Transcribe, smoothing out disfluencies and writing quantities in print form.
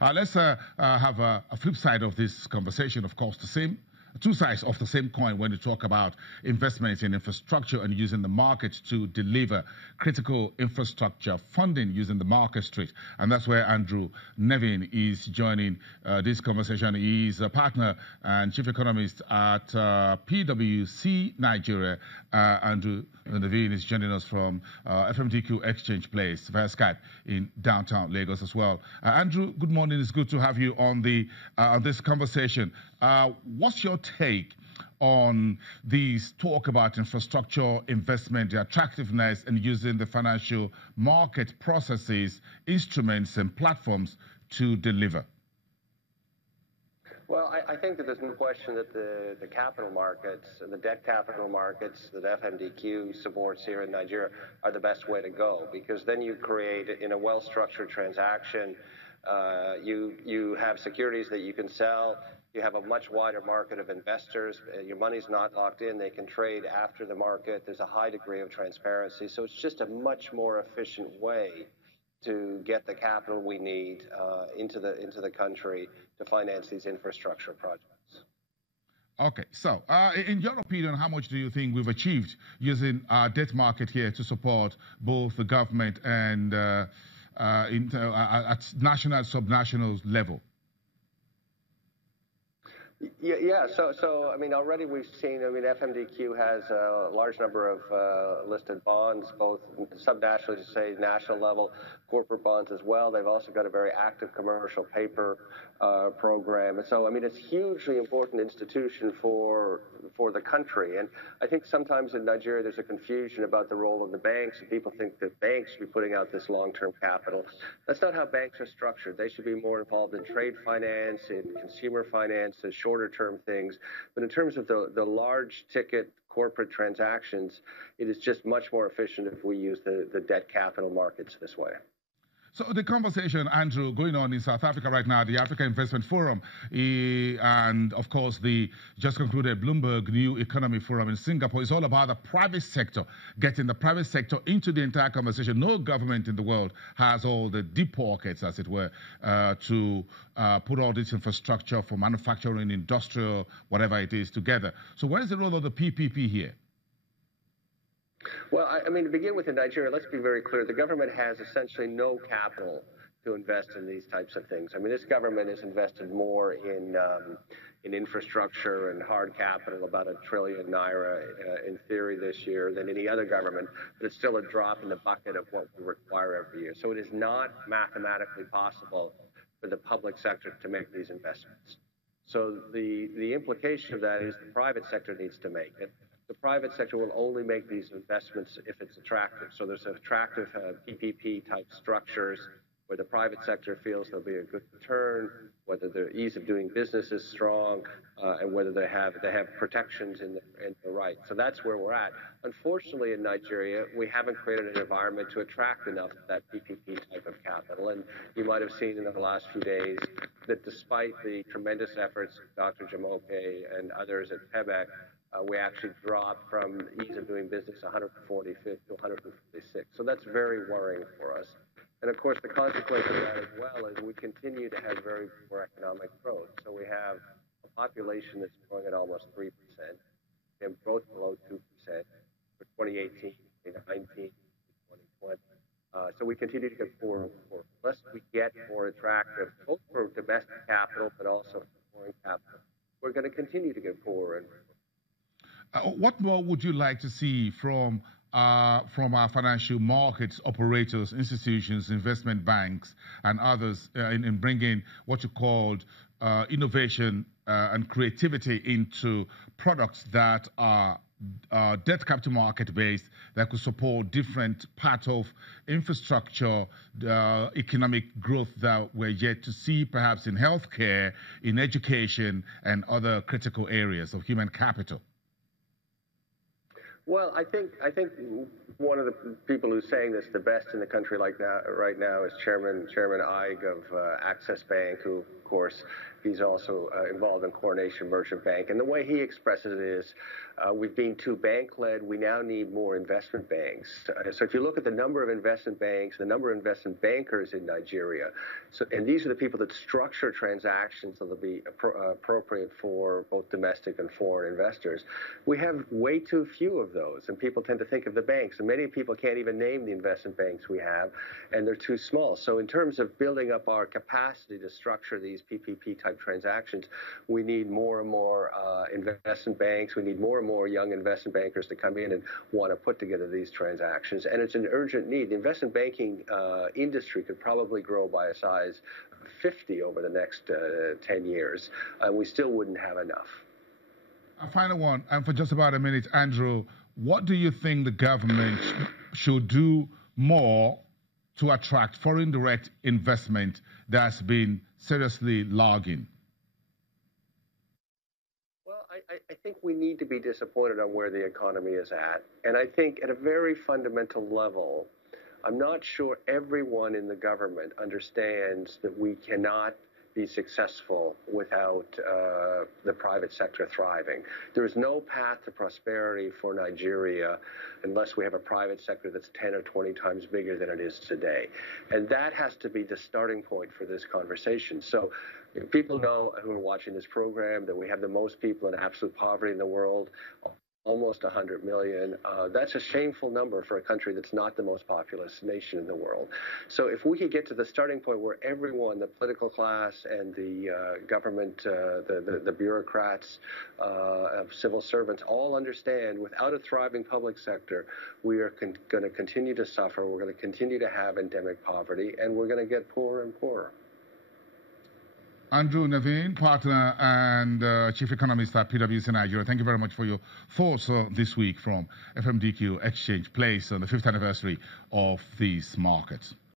Let's have a flip side of this conversation, of course, two sides of the same coin when you talk about investments in infrastructure and using the market to deliver critical infrastructure funding using the market street. And that's where Andrew Nevin is joining this conversation. He's a partner and chief economist at PwC Nigeria. Andrew Nevin is joining us from FMDQ Exchange Place via Skype in downtown Lagos as well. Andrew, good morning. It's good to have you on this conversation. What's your take on these talk about infrastructure investment, the attractiveness, and using the financial market processes, instruments, and platforms to deliver? Well, I think that there's no question that the capital markets and the debt capital markets that FMDQ supports here in Nigeria are the best way to go, because then you create, in a well-structured transaction, you have securities that you can sell. You have a much wider market of investors. Your money's not locked in. They can trade after the market. There's a high degree of transparency. So it's just a much more efficient way to get the capital we need into the country to finance these infrastructure projects. Okay, so in your opinion, how much do you think we've achieved using our debt market here to support both the government and at national, subnational level? Yeah. So I mean, already we've seen. I mean, FMDQ has a large number of listed bonds, both subnational, to say national level, corporate bonds as well. They've also got a very active commercial paper program, and so I mean, it's a hugely important institution for the country. And I think sometimes in Nigeria there's a confusion about the role of the banks, and people think that banks should be putting out this long-term capital. That's not how banks are structured. They should be more involved in trade finance, in consumer finance, in shorter-term things. But in terms of the large ticket corporate transactions, it is just much more efficient if we use the debt capital markets this way. So the conversation, Andrew, going on in South Africa right now, the Africa Investment Forum, and of course the just concluded Bloomberg New Economy Forum in Singapore, is all about the private sector, getting the private sector into the entire conversation. No government in the world has all the deep pockets, as it were, to put all this infrastructure for manufacturing, industrial, whatever it is, together. So where is the role of the PPP here? Well, I mean, to begin with, in Nigeria, let's be very clear. The government has essentially no capital to invest in these types of things. I mean, this government has invested more in infrastructure and hard capital, about ₦1 trillion in theory this year, than any other government, but it's still a drop in the bucket of what we require every year. So it is not mathematically possible for the public sector to make these investments. So the implication of that is the private sector needs to make it. The private sector will only make these investments if it's attractive. So there's attractive PPP type structures where the private sector feels there'll be a good return, whether the ease of doing business is strong, and whether they have protections in the right. So that's where we're at. Unfortunately, in Nigeria, we haven't created an environment to attract enough of that PPP type of capital. And you might have seen in the last few days that despite the tremendous efforts of Dr. Jamoke and others at PEBEC, we actually dropped from ease of doing business 145th to 146. So that's very worrying for us. And of course, the consequence of that as well is we continue to have very poor economic growth. So we have a population that's growing at almost 3%, and growth below 2% for 2018, 2019, 2020. So we continue to get poorer and poorer. Unless we get more attractive, both for domestic capital, but also for foreign capital, we're going to continue to get poorer and poorer. What more would you like to see from our financial markets operators, institutions, investment banks, and others in bringing what you called innovation and creativity into products that are debt capital market based, that could support different parts of infrastructure, economic growth that we're yet to see, perhaps in healthcare, in education, and other critical areas of human capital? Well, I think one of the people who's saying this the best in the country right now is Chairman Ige of Access Bank, who, of course, he's also involved in Coronation Merchant Bank. And the way he expresses it is, we've been too bank-led. We now need more investment banks. So if you look at the number of investment banks, the number of investment bankers in Nigeria, and these are the people that structure transactions that will be appropriate for both domestic and foreign investors. We have way too few of those, and people tend to think of the banks. And many people can't even name the investment banks we have, and they're too small. So in terms of building up our capacity to structure these PPP-type transactions, we need more and more investment banks. We need more and more young investment bankers to come in and want to put together these transactions. And it's an urgent need. The investment banking industry could probably grow by a size of 50 over the next 10 years, and we still wouldn't have enough. A final one, and for just about a minute, Andrew, what do you think the government should do more to attract foreign direct investment that's been seriously lagging? Well, I think we need to be disappointed on where the economy is at. And I think at a very fundamental level, I'm not sure everyone in the government understands that we cannot be successful without the private sector thriving. There is no path to prosperity for Nigeria unless we have a private sector that's 10 or 20 times bigger than it is today. And that has to be the starting point for this conversation. So people know who are watching this program that we have the most people in absolute poverty in the world, almost 100 million. That's a shameful number for a country that's not the most populous nation in the world. So if we could get to the starting point where everyone, the political class and the government, the bureaucrats, civil servants, all understand without a thriving public sector, we are going to continue to suffer, we're going to continue to have endemic poverty, and we're going to get poorer and poorer. Andrew Naveen, partner and chief economist at PwC Nigeria, thank you very much for your thoughts this week from FMDQ Exchange Place on the 5th anniversary of these markets.